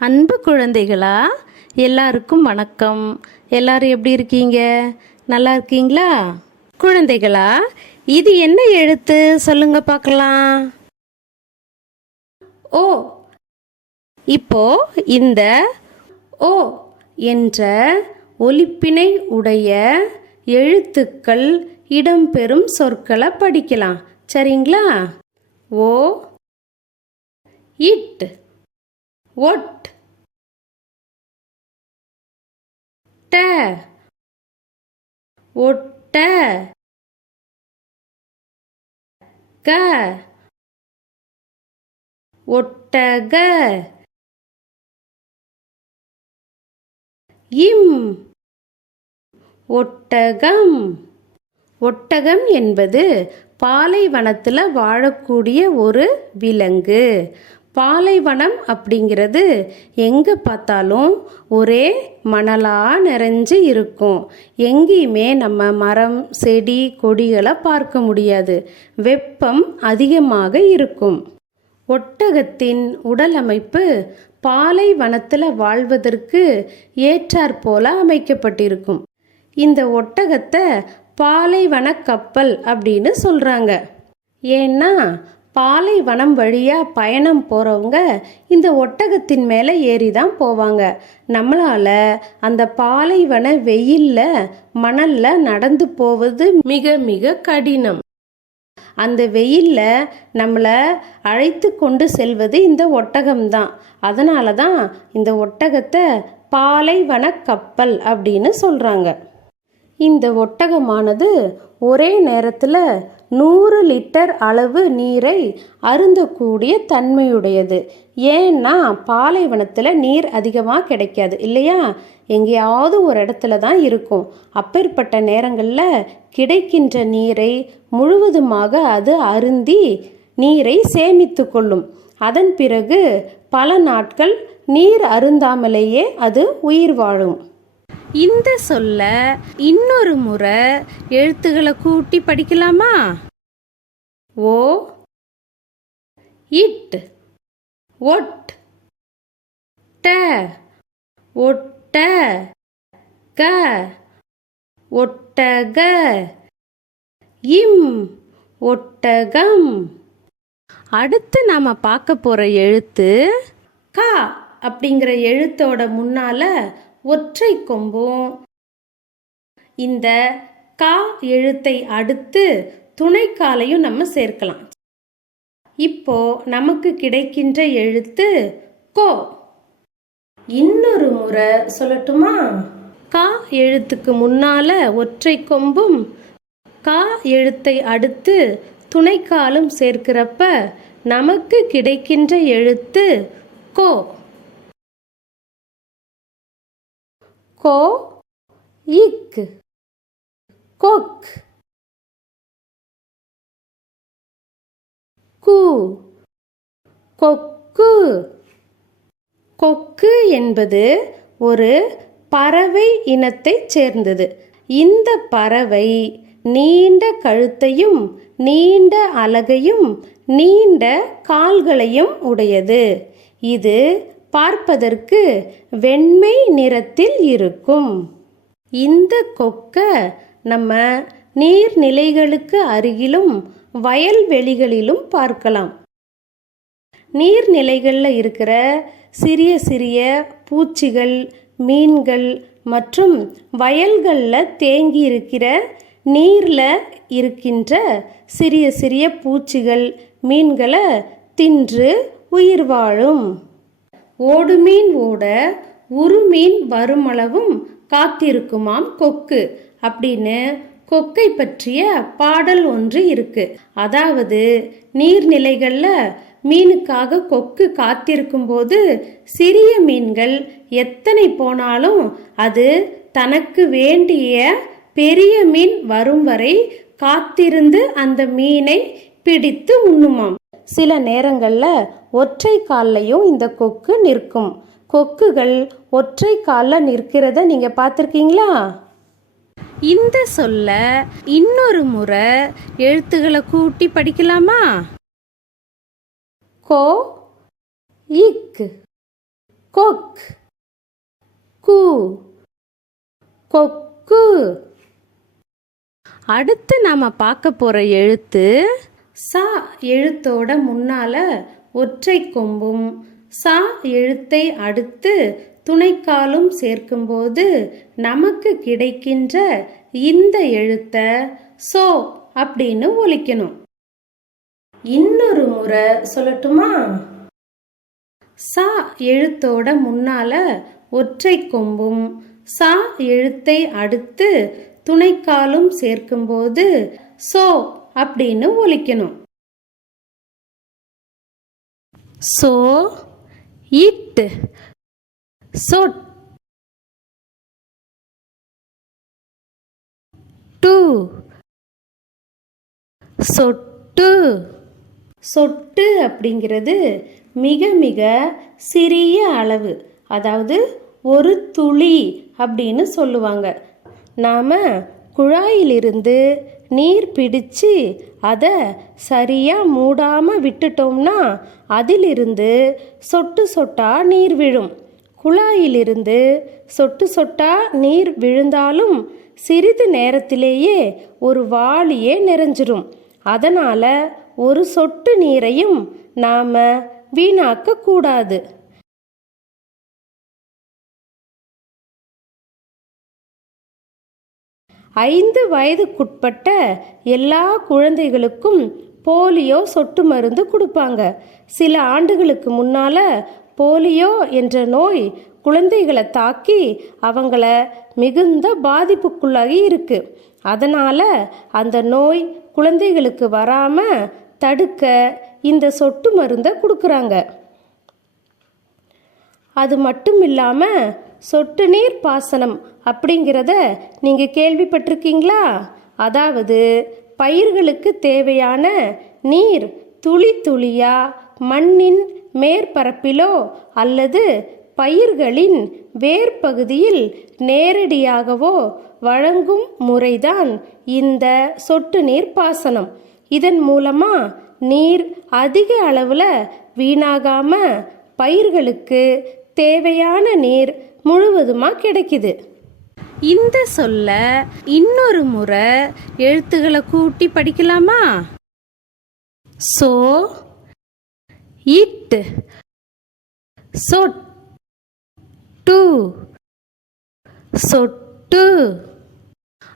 அன்பு குழந்தைகளா, எல்லாருக்கும் வணக்கம். எல்லாரும் எப்படி இருக்கீங்க? நல்லா இருக்கீங்களா? குழந்தைகளா, இது என்ன எழுத்து சொல்லுங்க பார்க்கலாம். ஓ. இப்போ இந்த ஓ என்ற ஒலிப்பினை உடைய எழுத்துக்கள் இடம்பெறும் சொற்களை படிக்கலாம். சரிங்களா? ஓ, இட், ஒட், ட, ஒட்ட, க, ஒட்டக, இம், ஒட்டகம். ஒட்டகம் என்பது பாலைவனத்தில் வாழக்கூடிய ஒரு விலங்கு. பாலைவனம் அப்படிங்கிறது எங்கே பார்த்தாலும் ஒரே மணலாக நிறைஞ்சு இருக்கும். எங்கேயுமே நம்ம மரம் செடி கொடிகளை பார்க்க முடியாது. வெப்பம் அதிகமாக இருக்கும். ஒட்டகத்தின் உடல் அமைப்பு பாலைவனத்தில் வாழ்வதற்கு ஏற்றாற்போல அமைக்கப்பட்டிருக்கும். இந்த ஒட்டகத்தை பாலைவன கப்பல் அப்படின்னு சொல்கிறாங்க. ஏன்னா பாலைவனம் வழியாக பயணம் போகிறவங்க இந்த ஒட்டகத்தின் மேலே ஏறி தான் போவாங்க. நம்மளால் அந்த பாலைவன வெயிலில் மணலில் நடந்து போவது மிக மிக கடினம். அந்த வெயிலில் நம்மளை அழைத்து கொண்டு செல்வது இந்த ஒட்டகம்தான். அதனால தான் இந்த ஒட்டகத்தை பாலைவன கப்பல் அப்படின்னு சொல்கிறாங்க. இந்த ஒட்டகமானது ஒரே நேரத்தில் 100 லிட்டர் அளவு நீரை அருந்தக்கூடிய தன்மையுடையது. ஏன்னா பாலைவனத்தில் நீர் அதிகமாக கிடைக்காது இல்லையா? எங்கேயாவது ஒரு இடத்துல தான் இருக்கும். அப்பேற்பட்ட நேரங்களில் கிடைக்கின்ற நீரை முழுவதுமாக அது அருந்தி நீரை சேமித்து கொள்ளும். அதன் பிறகு பல நாட்கள் நீர் அருந்தாமலேயே அது உயிர் வாழும். இந்த சொல்ல இன்னொரு முறை எழுத்துக்களை கூட்டி படிக்கலாமா? ஓ, இட், ஒட், ட, ஒட்ட, க, ஒட்டக, இம், ஒட்டகம். அடுத்து நாம பார்க்க போற எழுத்து கா. அப்படிங்கிற எழுத்தோட முன்னால ஒற்றை கொம்பும், இந்த கா எழுத்தை அடுத்து துணைக்காலையும் நம்ம சேர்க்கலாம். இப்போ நமக்கு கிடைக்கின்ற எழுத்து கோ. இன்னொரு முறை சொல்லட்டுமா? கா எழுத்துக்கு முன்னால ஒற்றை கொம்பும் கா எழுத்தை அடுத்து துணைக்காலும் சேர்க்கிறப்ப நமக்கு கிடைக்கின்ற எழுத்து கோ. கோ, இக், கொக், கு, கொக்கு. கொக்கு என்பது ஒரு பறவை இனத்தைச் சேர்ந்தது. இந்த பறவை நீண்ட கழுத்தையும் நீண்ட அலகையும் நீண்ட கால்களையும் உடையது. இது பார்ப்பதற்கு வெண்மை நிறத்தில் இருக்கும். இந்த கொக்கை நம்ம நீர்நிலைகளுக்கு அருகிலும் வயல்வெளிகளிலும் பார்க்கலாம். நீர்நிலைகளில் இருக்கிற சிறிய சிறிய பூச்சிகள், மீன்கள் மற்றும் வயல்களில் தேங்கி இருக்கிற நீரில் இருக்கின்ற சிறிய சிறிய பூச்சிகள், மீன்களை தின்று உயிர் வாழும். ஓடுமீன் ஓட உருமீன் வருமளவும் காத்திருக்குமாம் கொக்கு அப்படின்னு கொக்கை பற்றிய பாடல் ஒன்று இருக்கு. அதாவது நீர்நிலைகளில் மீனுக்காக கொக்கு காத்திருக்கும் போது சிறிய மீன்கள் எத்தனை போனாலும் அது தனக்கு வேண்டிய பெரிய மீன் வரும் வரை காத்திருந்து அந்த மீனை பிடித்து உண்ணுமாம். சில நேரங்களில் ஒற்றை கால்லையும் இந்த கொக்கு நிற்கும். கொக்குகள் ஒற்றை காலில் நிற்கிறத நீங்க பார்த்துருக்கீங்களா? இந்த சொல்ல இன்னொரு முறை எழுத்துக்களை கூட்டி படிக்கலாமா? கோ, இக், கொக், கு, கொக்கு. அடுத்து நாம பார்க்க போற எழுத்து சா எழுத்தோட முன்னால ஒற்றை கொம்பும் சா எழுத்தை அடுத்து துணைக்காலும் சேர்க்கும்போது நமக்கு கிடைக்கின்ற இந்த எழுத்த சோ அப்படின்னு ஒலிக்கணும். இன்னொரு முறை சொல்லட்டுமா? சா எழுத்தோட முன்னால ஒற்றை கொம்பும் சா எழுத்தை அடுத்து துணைக்காலும் சேர்க்கும்போது சோ அப்படின்னு ஒலிக்கணும். சோ, இட், சொட், டு, சொட்டு. சொட்டு அப்படிங்கிறது மிக மிக சிறிய அளவு, அதாவது ஒரு துளி அப்படின்னு சொல்லுவாங்க. நாம் குழாயிலிருந்து நீர் பிடிச்சு அதை சரியாக மூடாமல் விட்டுட்டோம்னா அதிலிருந்து சொட்டு சொட்டா நீர் விழும். குழாயிலிருந்து சொட்டு சொட்டா நீர் விழுந்தாலும் சிறிது நேரத்திலேயே ஒரு வாளியே நிறைஞ்சிரும். அதனால் ஒரு சொட்டு நீரையும் நாம் வீணாக்க கூடாது. ஐந்து வயதுக்குட்பட்ட எல்லா குழந்தைகளுக்கும் போலியோ சொட்டு மருந்து கொடுப்பாங்க. சில ஆண்டுகளுக்கு முன்னால் போலியோ என்ற நோய் குழந்தைகளை தாக்கி அவங்கள மிகுந்த பாதிப்புக்குள்ளாகி இருக்கு. அதனால் அந்த நோய் குழந்தைகளுக்கு வராமல் தடுக்க இந்த சொட்டு மருந்தை கொடுக்குறாங்க. அது மட்டும் இல்லாமல் சொட்டு நீர் பாசனம் அப்படிங்கிறத நீங்கள் கேள்விப்பட்டிருக்கீங்களா? அதாவது பயிர்களுக்கு தேவையான நீர் துளி துளியா மண்ணின் மேற்பரப்பிலோ அல்லது பயிர்களின் வேர் பகுதியில் நேரடியாகவோ வழங்கும் முறைதான் இந்த சொட்டு நீர் பாசனம். இதன் மூலமா நீர் அதிக அளவில் வீணாகாம பயிர்களுக்கு தேவையான நீர் முழுவதுமாக கிடைக்குது. இந்த சொல்ல இன்னொரு முறை எழுத்துக்களை கூட்டி படிக்கலாமா? சோ, இட், சொட், டு, சொட்டு.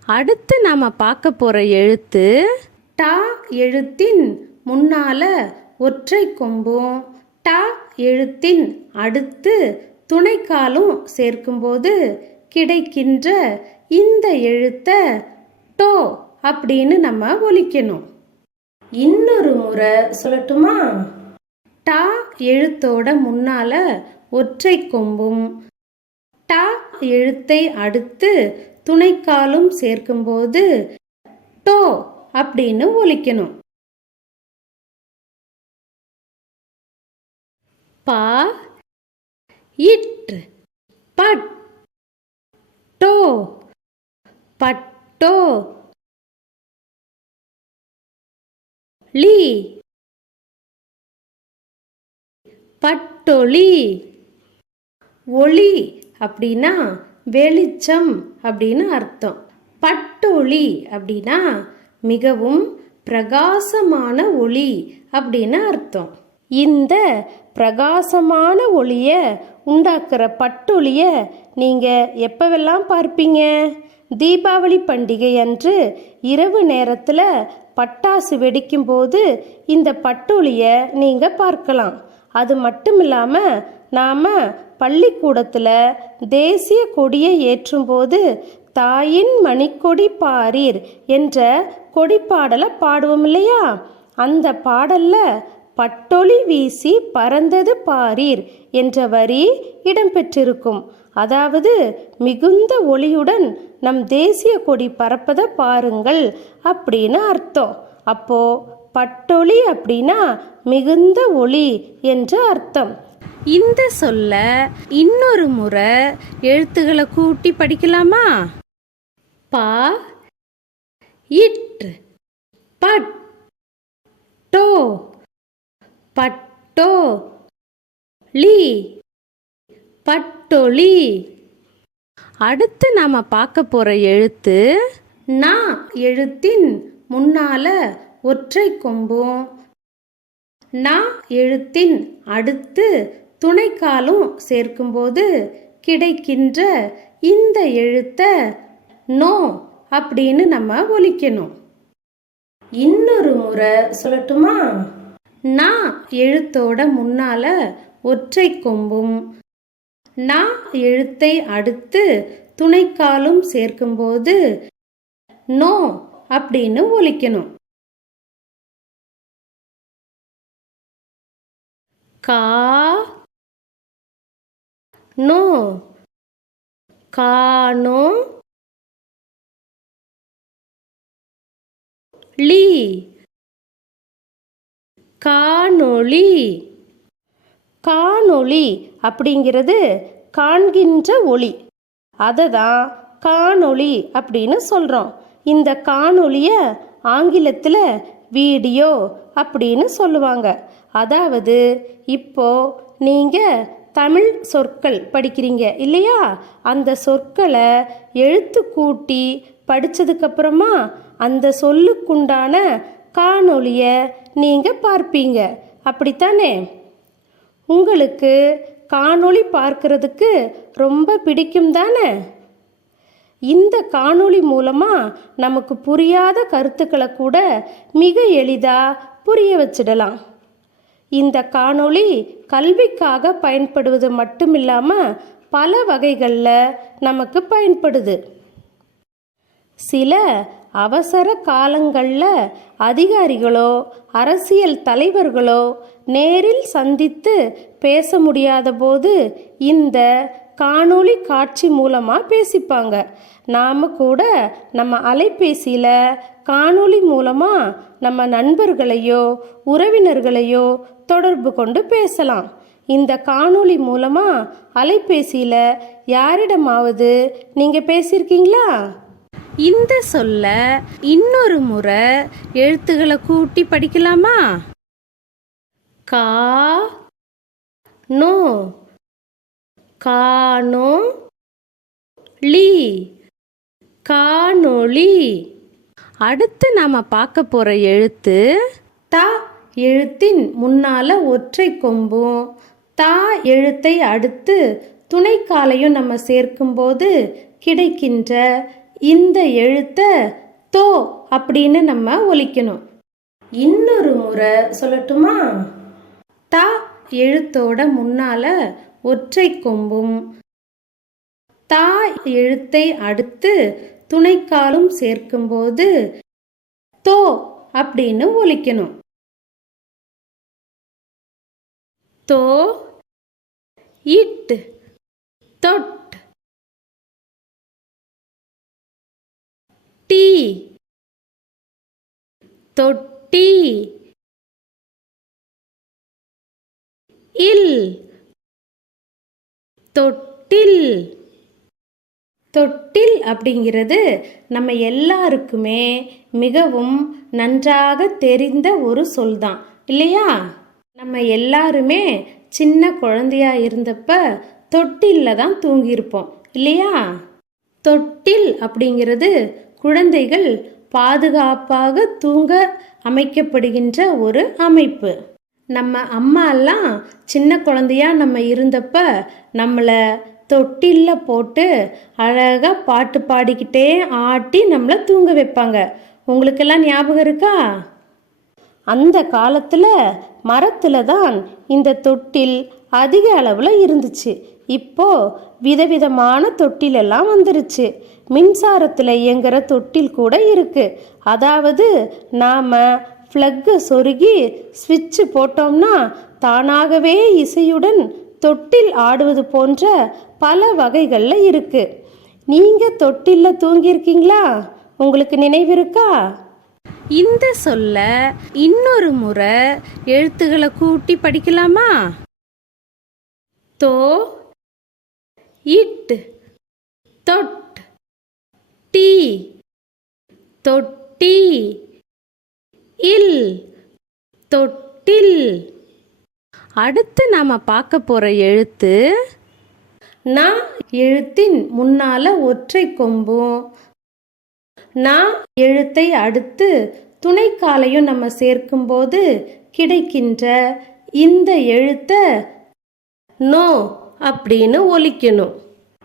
அடுத்து நாம பார்க்க போற எழுத்து டா எழுத்தின் முன்னால ஒற்றை கொம்பும் டா எழுத்தின் அடுத்து துணைக்காலும் சேர்க்கும்போது கிடைக்கின்ற இந்த எழுத்த டோ அப்படின்னு நம்ம ஒலிக்கணும். இன்னொரு முறை சொல்லட்டுமா? டா எழுத்தோட முன்னால ஒற்றை கொம்பும் டா எழுத்தை அடுத்து துணைக்காலும் சேர்க்கும்போது டோ அப்படின்னு ஒலிக்கணும். பா, இட், பட், டோ, பட்டோ. லீ, பட்டொளி. ஒளி அப்படின்னா வெளிச்சம் அப்படின்னு அர்த்தம். பட்டொளி அப்படின்னா மிகவும் பிரகாசமான ஒளி அப்படின்னு அர்த்தம். இந்த பிரகாசமான ஒளியை உண்டாக்குற பட்டொளியை நீங்கள் எப்போவெல்லாம் பார்ப்பீங்க? தீபாவளி பண்டிகை அன்று இரவு நேரத்தில் பட்டாசு வெடிக்கும்போது இந்த பட்டொளியை நீங்கள் பார்க்கலாம். அது மட்டும் இல்லாமல் நாம் பள்ளிக்கூடத்தில் தேசிய கொடியை ஏற்றும்போது தாயின் மணிக்கொடி பாரீர் என்ற கொடிப்பாடலை பாடுவோம் இல்லையா? அந்த பாடலில் பட்டொளி வீசி பறந்தது பாரீர் என்ற வரி இடம்பெற்றிருக்கும். அதாவது மிகுந்த ஒளியுடன் நம் தேசிய கொடி பறப்பதை பாருங்கள் அப்படின்னு அர்த்தம். அப்போ பட்டொளி அப்படின்னா மிகுந்த ஒளி என்று அர்த்தம். இந்த சொல்ல இன்னொரு முறை எழுத்துக்களை கூட்டி படிக்கலாமா? பா, இட், பட், டோ, பட்டோ. லீ, பட்டொளி. அடுத்து நாம பார்க்க போற எழுத்து நா எழுத்தின் முன்னால ஒற்றை கொம்பும் நா எழுத்தின் அடுத்து துணைக்காலும் சேர்க்கும்போது கிடைக்கின்ற இந்த எழுத்த நோ அப்படின்னு நம்ம ஒலிக்கணும். இன்னொரு முறை சொல்லட்டுமா? நா எழுத்தோட முன்னால ஒற்றை கொம்பும் நா எழுத்தை அடுத்து துணைக்காலும் சேர்க்கும்போது நோ அப்படின்னு ஒலிக்கணும். கா நோ, கானோ, லீ, காணொளி. காணொளி அப்படிங்கிறது காண்கின்ற ஒளி, அதை தான் காணொளி அப்படின்னு சொல்கிறோம். இந்த காணொளியை ஆங்கிலத்தில் வீடியோ அப்படின்னு சொல்லுவாங்க. அதாவது இப்போ நீங்கள் தமிழ் சொற்கள் படிக்கிறீங்க இல்லையா, அந்த சொற்களை எழுத்து கூட்டி படித்ததுக்கப்புறமா அந்த சொல்லுக்குண்டான காணொளியை நீங்கள் பார்ப்பீங்க, அப்படித்தானே? உங்களுக்கு காணொளி பார்க்கறதுக்கு ரொம்ப பிடிக்கும் தானே? இந்த காணொளி மூலமாக நமக்கு புரியாத கருத்துக்களை கூட மிக எளிதாக புரிய வச்சிடலாம். இந்த காணொளி கல்விக்காக பயன்படுவது மட்டும் இல்லாமல் பல வகைகளில் நமக்கு பயன்படுது. சில அவசர காலங்களில் அதிகாரிகளோ அரசியல் தலைவர்களோ நேரில் சந்தித்து பேச முடியாத போது இந்த காணொளி காட்சி மூலமாக பேசிப்பாங்க. நாம் கூட நம்ம அலைபேசியில் காணொளி மூலமாக நம்ம நண்பர்களையோ உறவினர்களையோ தொடர்பு கொண்டு பேசலாம். இந்த காணொளி மூலமாக அலைபேசியில் யாரிடமாவது நீங்கள் பேசியிருக்கீங்களா? இந்த சொல்ல இன்னொரு முறை எழுத்துக்களை கூட்டி படிக்கலாமா? கா நோ, கானோ, லீ, காணொளி. அடுத்து நாம பார்க்க போற எழுத்து தா எழுத்தின் முன்னால ஒற்றை கொம்பும் தா எழுத்தை அடுத்து துணைக்காலையும் நம்ம சேர்க்கும்போது கிடைக்கின்ற இந்த எழுத்த தோ அப்படின்னு நம்ம ஒலிக்கணும். இன்னொரு முறை சொல்லட்டுமா? தா எழுத்தோட முன்னால ஒற்றை கொம்பும் தா எழுத்தை அடுத்து துணைக்காலும் சேர்க்கும்போது தோ அப்படின்னு ஒலிக்கணும். தோ, இட், தொட், டீ, தொட்டி, இல், தொட்டில். தொட்டில் அப்படிங்கிறது நம்ம எல்லாருக்குமே மிகவும் நன்றாக தெரிந்த ஒரு சொல் தான் இல்லையா? நம்ம எல்லாருமே சின்ன குழந்தையா இருந்தப்ப தொட்டில்ல தான் தூங்கியிருப்போம் இல்லையா? தொட்டில் அப்படிங்கிறது குழந்தைகள் பாதுகாப்பாக தூங்க அமைக்கப்படுகின்ற ஒரு அமைப்பு. நம்ம அம்மாலாம் சின்ன குழந்தையா நம்ம இருந்தப்ப நம்மளை தொட்டில்ல போட்டு அழகாக பாட்டு பாடிக்கிட்டே ஆட்டி நம்மளை தூங்க வைப்பாங்க. உங்களுக்கெல்லாம் ஞாபகம் இருக்கா? அந்த காலத்தில் மரத்தில் தான் இந்த தொட்டில் அதிக அளவில் இருந்துச்சு. இப்போ விதவிதமான தொட்டிலெல்லாம் வந்துருச்சு. மின்சாரத்தில் இயங்குகிற தொட்டில் கூட இருக்கு. அதாவது நாம் ஃப்ளக்கை சொருகி ஸ்விட்சு போட்டோம்னா தானாகவே இசையுடன் தொட்டில் ஆடுவது போன்ற பல வகைகளில் இருக்கு. நீங்கள் தொட்டிலில் தூங்கியிருக்கீங்களா? உங்களுக்கு நினைவிருக்கா? இந்த சொல்ல இன்னொரு முறை எழுத்துக்களை கூட்டி படிக்கலாமா? தோ, இட், தொட், டீ, தொட்டி, இல், தொட்டில். அடுத்து நாம பார்க்க போற எழுத்து நா எழுத்தின் முன்னால ஒற்றை கொம்பும் நா எழுத்தை அடுத்து துணைக்காலையும் நம்ம சேர்க்கும்போது கிடைக்கின்ற இந்த எழுத்த நோ அப்படின்னு ஒலிக்கணும்.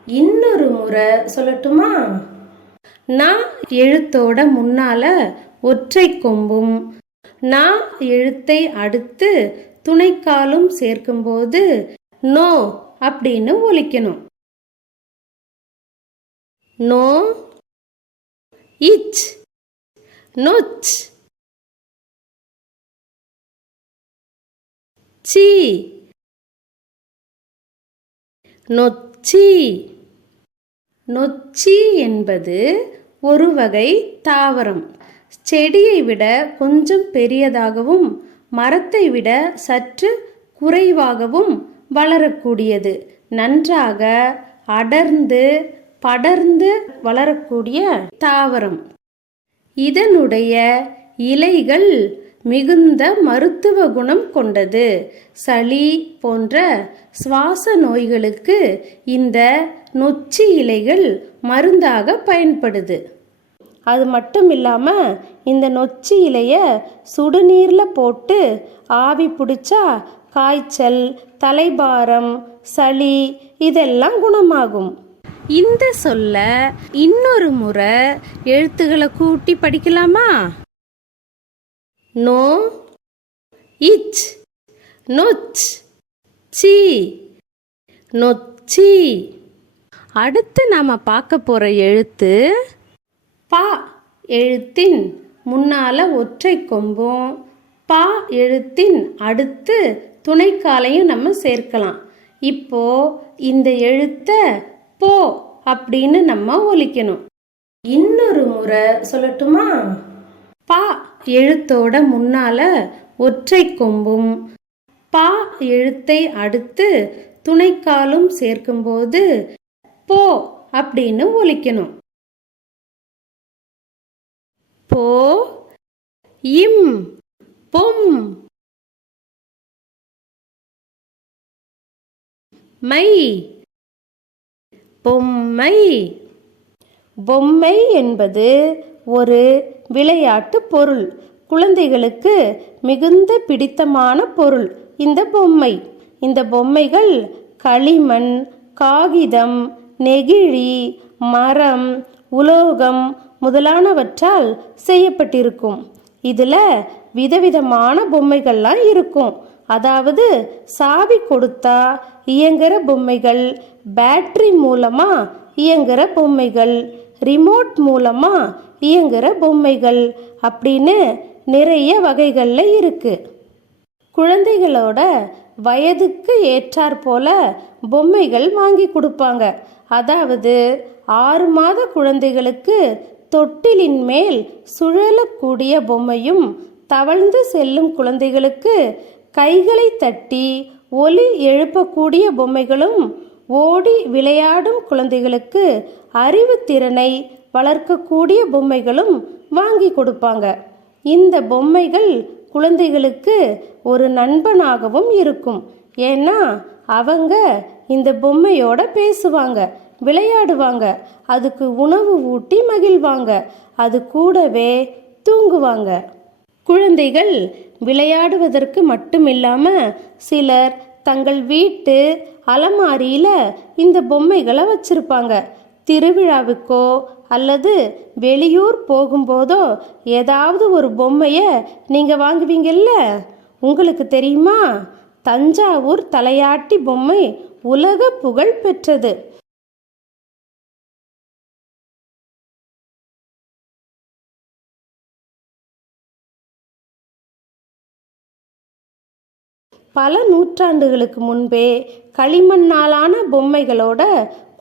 இன்னொரு முறை சொல்லட்டுமா? நா எழுத்தோட முன்னால ஒற்றை கொம்பும் நா எழுத்தை அடுத்து துணைக்காலும் சேர்க்கும்போது நோ அப்படின்னு ஒலிக்கணும். நோ, இச், நொச், சி, நொச்சி. நொச்சி என்பது ஒரு வகை தாவரம். செடியை விட கொஞ்சம் பெரியதாகவும் மரத்தை விட சற்று குறைவாகவும் வளரக்கூடியது. நன்றாக அடர்ந்து படர்ந்து வளரக்கூடிய தாவரம். இதனுடைய இலைகள் மிகுந்த மருத்துவ குணம் கொண்டது. சளி போன்ற சுவாச நோய்களுக்கு இந்த நொச்சி இலைகள் மருந்தாக பயன்படுது. அது மட்டும் இல்லாமல் இந்த நொச்சி இலையை சுடுநீரில் போட்டு ஆவி பிடிச்சா காய்ச்சல், தலைபாரம், சளி இதெல்லாம் குணமாகும். இந்த சொல்ல இன்னொரு முறை எழுத்துக்களை கூட்டி படிக்கலாமா? நோ, இச், நொச், சி, நொச்சி. அடுத்து நாம பார்க்க போற எழுத்து பா எழுத்தின் முன்னால ஒற்றை கொம்பும் பா எழுத்தின் அடுத்து துணைக்காலையும் நம்ம சேர்க்கலாம். இப்போ இந்த எழுத்த போ அப்படின்னு நம்ம ஒலிக்கணும். இன்னொரு முறை சொல்லட்டுமா? பா எழுத்தோட முன்னால ஒற்றை கொம்பும் பா எழுத்தை அடுத்து துணைக்காலும் சேர்க்கும்போது போ அப்படின்னு ஒலிக்கணும். போ, இம், பொம், மை, பொம்மை. பொம்மை என்பது ஒரு விளையாட்டு பொருள். குழந்தைகளுக்கு மிகுந்த பிடித்தமான பொருள் இந்த பொம்மை. இந்த பொம்மைகள் களிமண், காகிதம், நெகிழி, மரம், உலோகம் முதலானவற்றால் செய்யப்பட்டிருக்கும். இதில் விதவிதமான பொம்மைகள்லாம் இருக்கும். அதாவது சாவி கொடுத்தா இயங்குற பொம்மைகள், பேட்டரி மூலமா இயங்குற பொம்மைகள், ரிமோட் மூலமா இயங்குற பொம்மைகள் அப்படின்னு நிறைய வகைகள்ல இருக்கு. குழந்தைகளோட வயதுக்கு ஏற்றாற் போல பொம்மைகள் வாங்கி கொடுப்பாங்க. அதாவது 6 மாத குழந்தைகளுக்கு தொட்டிலின் மேல் சுழலக்கூடிய பொம்மையும், தவழ்ந்து செல்லும் குழந்தைகளுக்கு கைகளை தட்டி ஒலி எழுப்பக்கூடிய பொம்மைகளும், ஓடி விளையாடும் குழந்தைகளுக்கு அறிவுத்திறனை வளர்க்கக்கூடிய பொம்மைகளும் வாங்கி கொடுப்பாங்க. இந்த பொம்மைகள் குழந்தைகளுக்கு ஒரு நண்பனாகவும் இருக்கும். ஏன்னா அவங்க இந்த பொம்மையோட பேசுவாங்க, விளையாடுவாங்க, அதுக்கு உணவு ஊட்டி மகிழ்வாங்க, அது கூடவே தூங்குவாங்க. குழந்தைகள் விளையாடுவதற்கு மட்டுமில்லாம சிலர் தங்கள் வீட்டு அலமாரியில இந்த பொம்மைகளை வச்சிருப்பாங்க. திருவிழாவுக்கோ அல்லது வெளியூர் போகும்போதோ ஏதாவது ஒரு பொம்மைய நீங்க வாங்குவீங்கல்ல. உங்களுக்கு தெரியுமா, தஞ்சாவூர் தலையாட்டி பொம்மை உலக புகழ் பெற்றது. பல நூற்றாண்டுகளுக்கு முன்பே களிமண்ணாலான பொம்மைகளோட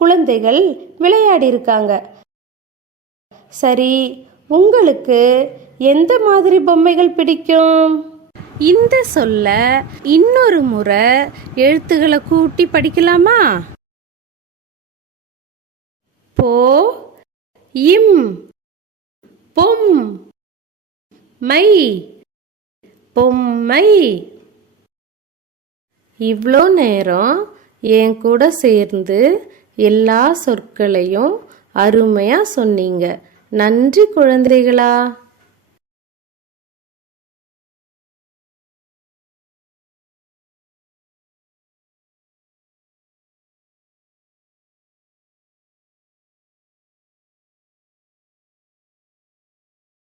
குழந்தைகள் விளையாடி இருக்காங்க. சரி, உங்களுக்கு எந்த மாதிரி பொம்மைகள் பிடிக்கும்? இந்த சொல்ல இன்னொரு முறை எழுத்துக்களை கூட்டி படிக்கலாமா? போ, இம், பொம், மை, பொம்மை. இவ்வளோ நேரம் என் கூட சேர்ந்து எல்லா சொற்களையும் அருமையாக சொன்னீங்க. நன்றி குழந்தைகளா.